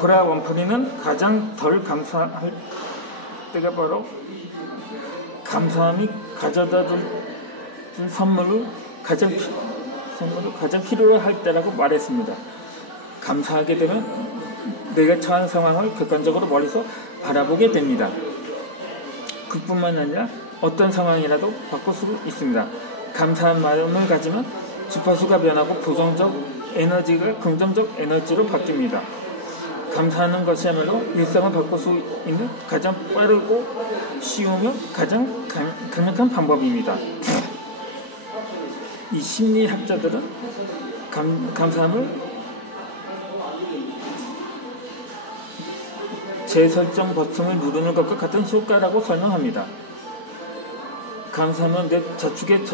라포라 원프리는 가장 덜 감사할 때가 바로 감사함이 가져다 줄 선물을 가장 필요로 할 때라고 말했습니다. 감사하게 되면 내가 처한 상황을 객관적으로 멀리서 바라보게 됩니다. 그뿐만 아니라 어떤 상황이라도 바꿀 수 있습니다. 감사한 마음을 가지면 주파수가 변하고 부정적 에너지가 긍정적 에너지로 바뀝니다. 감사하는 것이야말로 일상을 바꿀 수 있는 가장 빠르고 쉬우며 가장 강력한 방법입니다. 이 심리학자들은 감사함을 재설정 버튼을 누르는 것과 같은 효과라고 설명합니다. 감사하면 내 저축의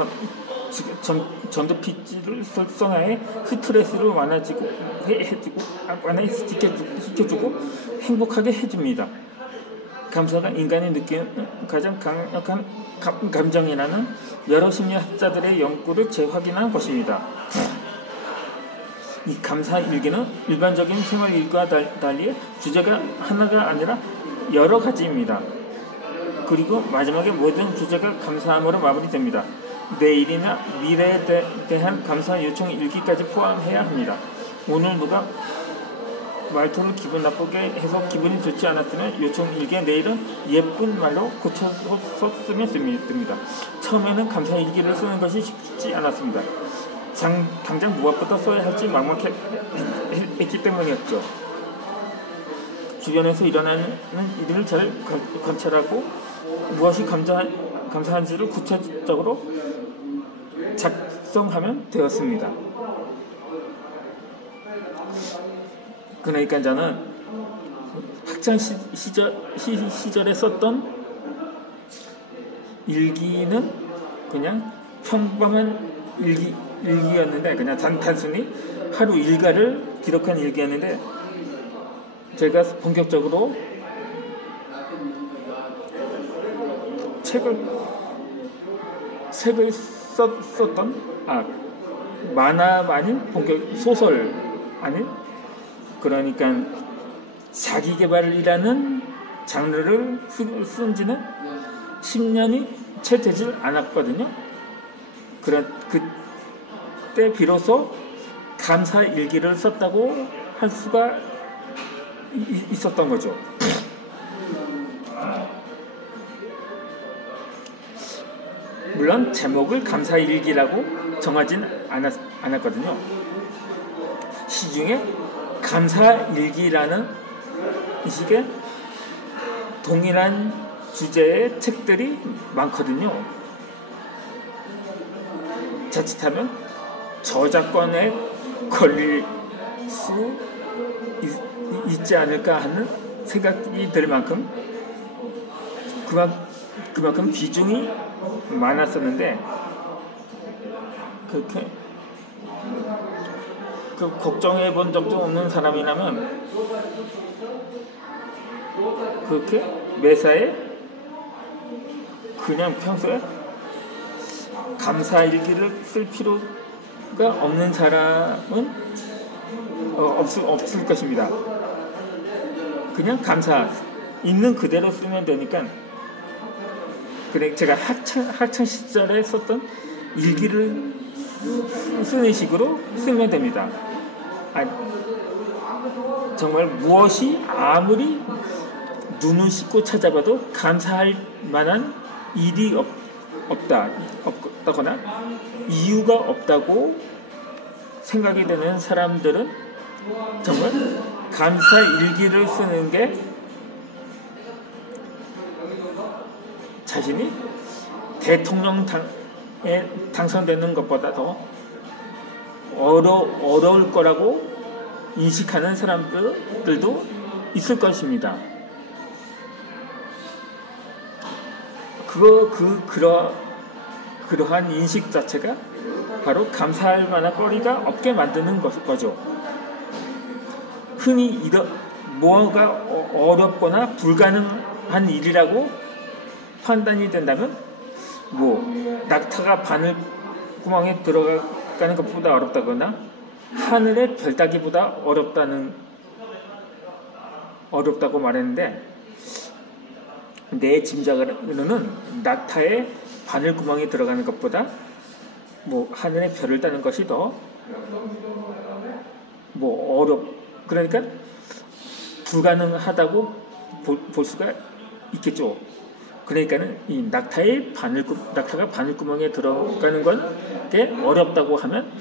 전도피지를 설정하에 스트레스를 완화시켜주고 행복하게 해줍니다. 감사가 인간이 느끼는 가장 강력한 감정이라는 여러 심리학자들의 연구를 재확인한 것입니다. 이 감사 일기는 일반적인 생활 일기와 달리 주제가 하나가 아니라 여러 가지입니다. 그리고 마지막에 모든 주제가 감사함으로 마무리됩니다. 내일이나 미래에 대한 감사 요청 일기까지 포함해야 합니다. 오늘 누가 말투를 기분 나쁘게 해서 기분이 좋지 않았으면 요청 일기에 내일은 예쁜 말로 고쳐서 쓰면 됩니다. 처음에는 감사 일기를 쓰는 것이 쉽지 않았습니다. 당장 무엇부터 써야 할지 막막했기 때문이었죠. 주변에서 일어나는 일을 잘 관찰하고 무엇이 감사한지를 구체적으로 작성하면 되었습니다. 그러니까 저는 학창 시절에 썼던 일기는 그냥 평범한 일기였는데, 그냥 단순히 하루 일과를 기록한 일기였는데, 제가 본격적으로 책을 썼던 만화 아닌 소설 아닌, 그러니까 자기계발이라는 장르를 쓴 지는 10년이 채 되질 않았거든요. 그때 비로소 감사 일기를 썼다고 할 수가 있었던 거죠. 물론 제목을 감사 일기라고 정하진 않았거든요. 시중에 감사 일기라는 식의 동일한 주제의 책들이 많거든요. 자칫하면 저작권에 걸릴 수 있지 않을까 하는 생각이 들 만큼 그만큼 비중이 많았었는데, 그렇게 걱정해 본 적도 없는 사람이라면 그렇게 매사에 그냥 평소에 감사 일기를 쓸 필요가 없는 사람은 없을 것입니다. 그냥 감사 있는 그대로 쓰면 되니까, 그래 제가 학창 시절에 썼던 일기를 쓰는 식으로 쓰면 됩니다. 정말 무엇이 아무리 눈을 씻고 찾아봐도 감사할 만한 일이 없다거나 이유가 없다고 생각이 되는 사람들은 정말 감사 일기를 쓰는 게 자신이 대통령에 당선되는 것보다 더 어려울 거라고 인식하는 사람들도 있을 것입니다. 그러한 인식 자체가 바로 감사할 만한 거리가 없게 만드는 거죠. 흔히 뭐가 어렵거나 불가능한 일이라고 판단이 된다면, 낙타가 바늘구멍에 들어가는 것보다 어렵다거나 하늘의 별 따기보다 어렵다는 어렵다고 말했는데 내 짐작으로는 낙타의 바늘구멍에 들어가는 것보다 뭐 하늘의 별을 따는 것이 더 그러니까 불가능하다고 볼 수가 있겠죠. 그러니까는 이 낙타가 바늘구멍에 들어가는 건 꽤 어렵다고 하면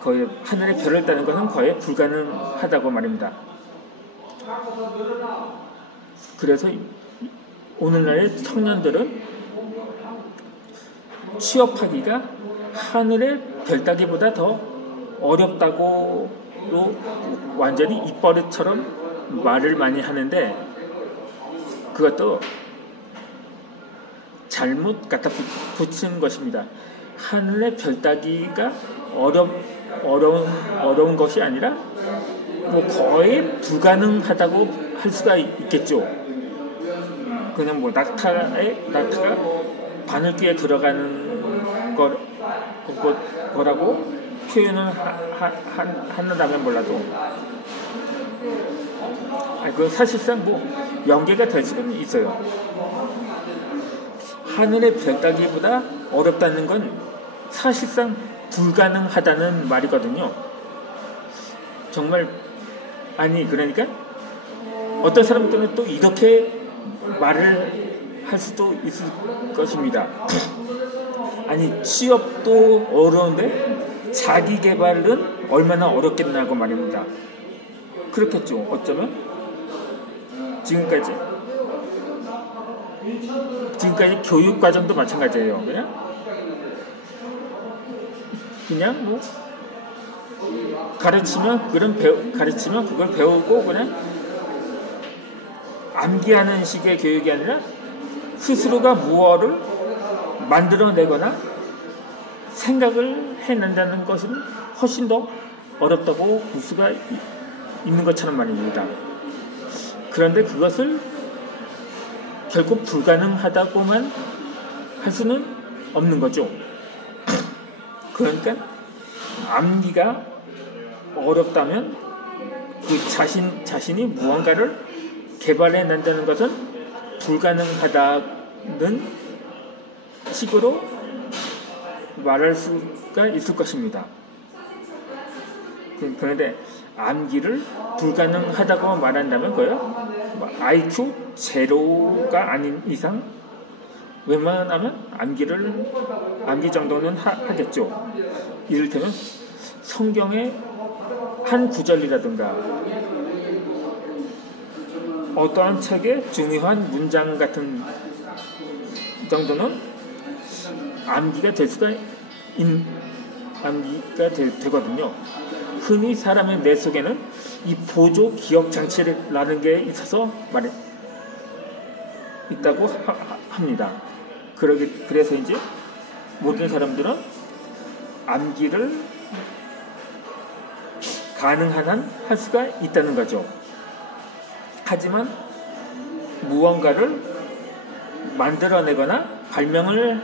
거의 하늘의 별을 따는 것은 거의 불가능하다고 말입니다. 그래서 오늘날의 청년들은 취업하기가 하늘의 별 따기보다 더 어렵다고도 완전히 입버릇처럼 말을 많이 하는데 그것도 잘못 갖다 붙이는 것입니다. 하늘의 별 따기가 어려운 것이 아니라 뭐 거의 불가능하다고 할 수가 있겠죠. 그냥 뭐 낙타가 바늘귀에 들어가는 거라고 표현을 한다면 몰라도 그 사실상 뭐 연계가 될 수는 있어요. 하늘의 별 따기보다 어렵다는 건 사실상 불가능하다는 말이거든요. 정말 그러니까 어떤 사람들은 또 이렇게 말을 할 수도 있을 것입니다. 취업도 어려운데 자기 개발은 얼마나 어렵겠냐고 말입니다. 그렇겠죠. 어쩌면 지금까지 교육 과정도 마찬가지예요. 그냥 뭐 가르치면 그걸 배우고 그냥 암기하는 식의 교육이 아니라 스스로가 무엇을 만들어내거나 생각을 해낸다는 것은 훨씬 더 어렵다고 볼 수가 있는 것처럼 말입니다. 그런데 그것을 결코 불가능하다고만 할 수는 없는 거죠. 그러니까 암기가 어렵다면 그 자신이 무언가를 개발해낸다는 것은 불가능하다는 식으로 말할 수가 있을 것입니다. 그런데 암기를 불가능하다고 말한다면 IQ 제로가 아닌 이상 웬만하면 암기 정도는 하겠죠. 이를테면 성경의 한 구절이라든가 어떠한 책의 중요한 문장 같은 정도는 암기가 되거든요. 흔히 사람의 뇌 속에는 이 보조 기억 장치라는 게 있어서 있다고 합니다. 그래서 이제 모든 사람들은 암기를 가능한 한 할 수가 있다는 거죠. 하지만 무언가를 만들어내거나 발명을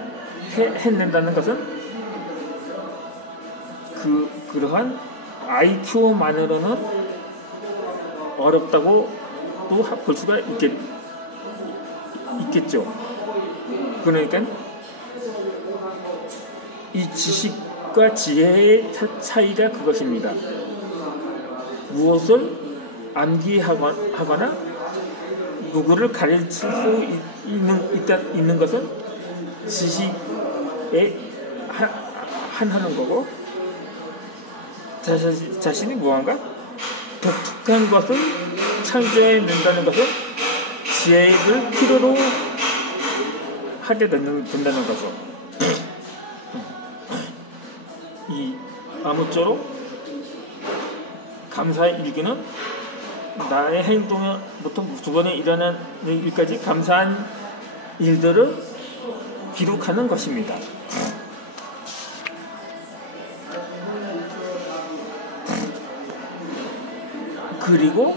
해낸다는 것은 그러한 IQ만으로는 어렵다고 또 볼 수가 있겠죠. 그러니까 이 지식과 지혜의 차이가 그것입니다. 무엇을 암기하거나 누구를 가르칠 수 있는 것은 지식에 한하는 거고, 자신이 무언가 독특한 것을 창조해낸다는 것은 지혜를 필요로 하게 된다는 거죠. 아무쪼록 감사의 일기는 나의 행동부터 주변에 일어나는 일까지 감사한 일들을 기록하는 것입니다. 그리고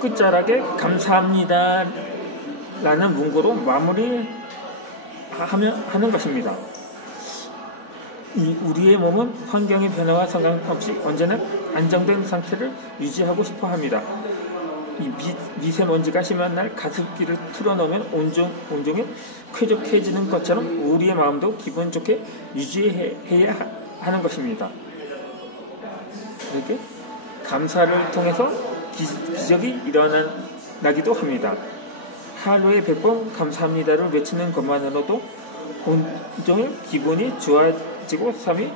끝자락에 감사합니다 라는 문구로 마무리하는 것입니다. 우리의 몸은 환경의 변화와 상관없이 언제나 안정된 상태를 유지하고 싶어 합니다. 이 미세먼지가 심한 날 가습기를 틀어놓으면 온종일 쾌적해지는 것처럼 우리의 마음도 기분 좋게 유지해야 하는 것입니다. 이렇게 감사를 통해서 기적이 일어나기도 합니다. 하루에 100번 감사합니다를 외치는 것만으로도 온종일 기분이 좋아지고 삶이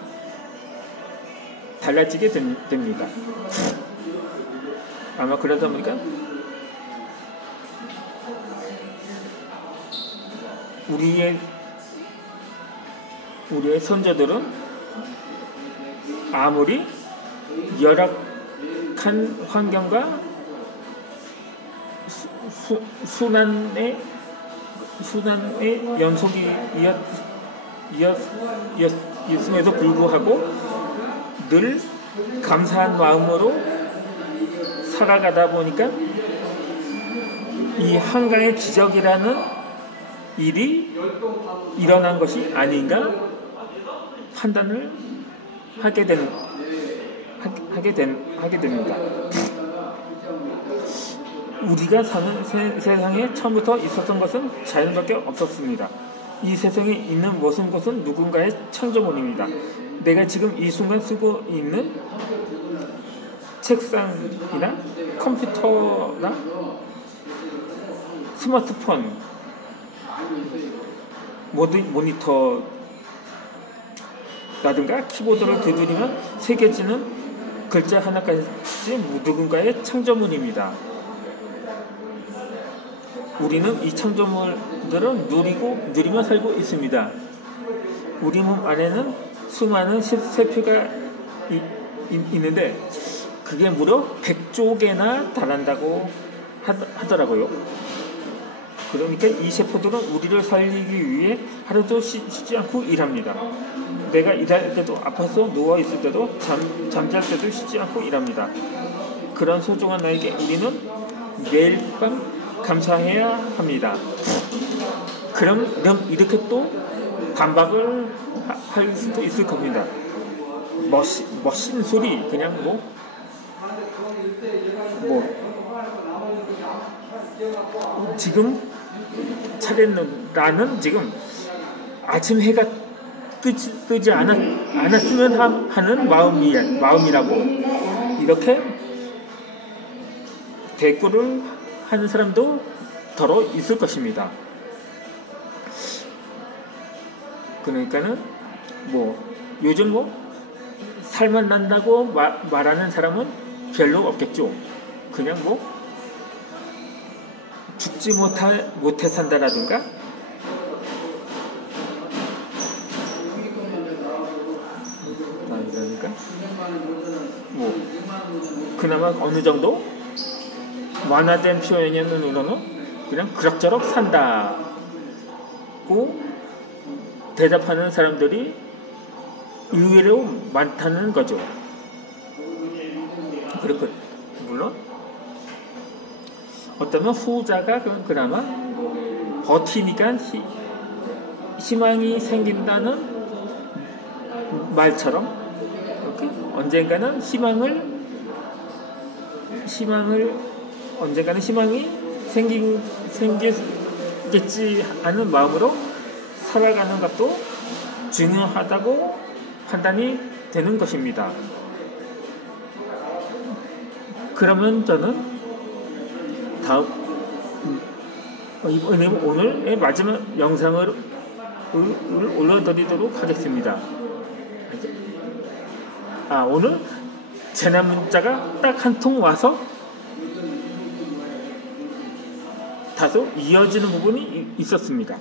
달라지게 됩니다. 아마 그러다 보니까 우리의 선조들은 아무리 열악한 환경과 순환의 연속이었음에도 불구하고 늘 감사한 마음으로 살아가다 보니까 이 한강의 기적이라는 일이 일어난 것이 아닌가 판단을 하게 됩니다. 우리가 사는 세상에 처음부터 있었던 것은 자연밖에 없었습니다. 이 세상에 있는 모든 것은 누군가의 창조물입니다. 내가 지금 이 순간 쓰고 있는 책상이나 컴퓨터나 스마트폰, 모니터라든가 키보드를 두드리면 새겨지는 글자 하나까지 누군가의 창조물입니다. 우리는 이 창조물들을 누리며 살고 있습니다. 우리 몸 안에는 수많은 세포가 있는데 그게 무려 100조 개나 달한다고 하더라고요. 그러니까 이 세포들은 우리를 살리기 위해 하루도 쉬지 않고 일합니다. 내가 일할 때도, 아파서 누워있을 때도, 잠잘 때도 쉬지 않고 일합니다. 그런 소중한 나에게 우리는 매일 밤 감사해야 합니다. 그럼 이렇게 또 반박을 할 수도 있을 겁니다. 멋진 소리, 그냥 지금 차례는 나는 지금 아침 해가 뜨지 않았으면 하는 마음이라고 이렇게 대꾸를 하는 사람도 더러 있을 것입니다. 그러니까는 요즘 살만 난다고 말하는 사람은 별로 없겠죠. 그냥 죽지 못해 산다라든가 그러니까 그나마 어느 정도 완화된 표현으로는 그냥 그럭저럭 산다고 대답하는 사람들이 의외로 많다는 거죠. 그렇고 물론 어쩌면 후자가 그나마 버티니까 희망이 생긴다는 말처럼 이렇게 언젠가는 희망이 생기겠지 하는 마음으로 살아가는 것도 중요하다고 판단이 되는 것입니다. 그러면 저는 오늘의 마지막 영상을 올려드리도록 하겠습니다. 오늘 재난 문자가 딱 한 통 와서 다소 이어지는 부분이 있었습니다.